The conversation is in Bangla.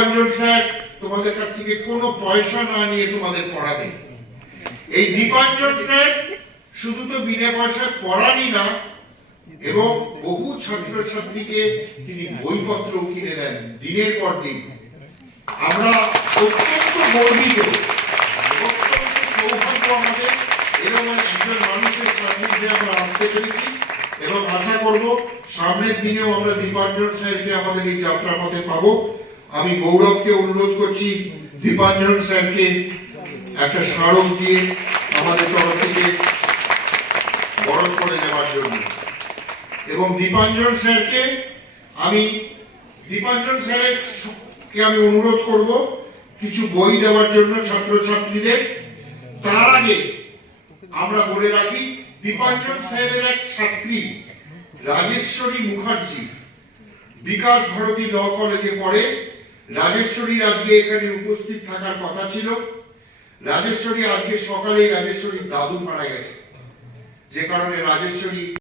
দীপাঞ্জন স্যার, তোমাদের কাছ থেকে কোনো পয়সা না নিয়ে তোমাদের পড়াবে এই দীপাঞ্জন স্যার শুধু তো বিনা পয়সায় পড়ানি না, এবং বহু ছাত্রছাত্রীকে তিনি বইপত্র কিনে দেন দিনের পর দিন। আমরা অত্যন্ত গর্বিত, অত্যন্ত সৌভাগ্য আমাদের এরকম একজন মানুষের সান্নিধ্যে আমরা আসতে পেরেছি, এবং আশা করব সামনের দিনেও আমরা দীপাঞ্জন স্যারকে আমাদের এই যাত্রা পথে পাবো। আমি গৌরবকে অনুরোধ করছি, দীপাঞ্জন স্যারকে একটা স্মারক দিয়ে আমাদের তরফ থেকে বরণ করে নেওয়ার জন্য। এবং দীপাঞ্জন স্যারকে আমি, দীপাঞ্জন স্যারের কে আমি অনুরোধ করব কিছু বই দেওয়ার জন্য ছাত্রছাত্রীদের। তার আগে আমরা বলে রাখি, দীপাঞ্জন স্যারের এক ছাত্রী, রাজেশ্বরী মুখার্জি, বিকাশ ভারতী ল কলেজে পড়ে। রাজেশ্বরীর আজকে এখানে উপস্থিত থাকার কথা ছিল। রাজেশ্বরী আজকে সকালে রাজেশ্বরীর দাদু মারা গেছে। যে কারণে রাজেশ্বরী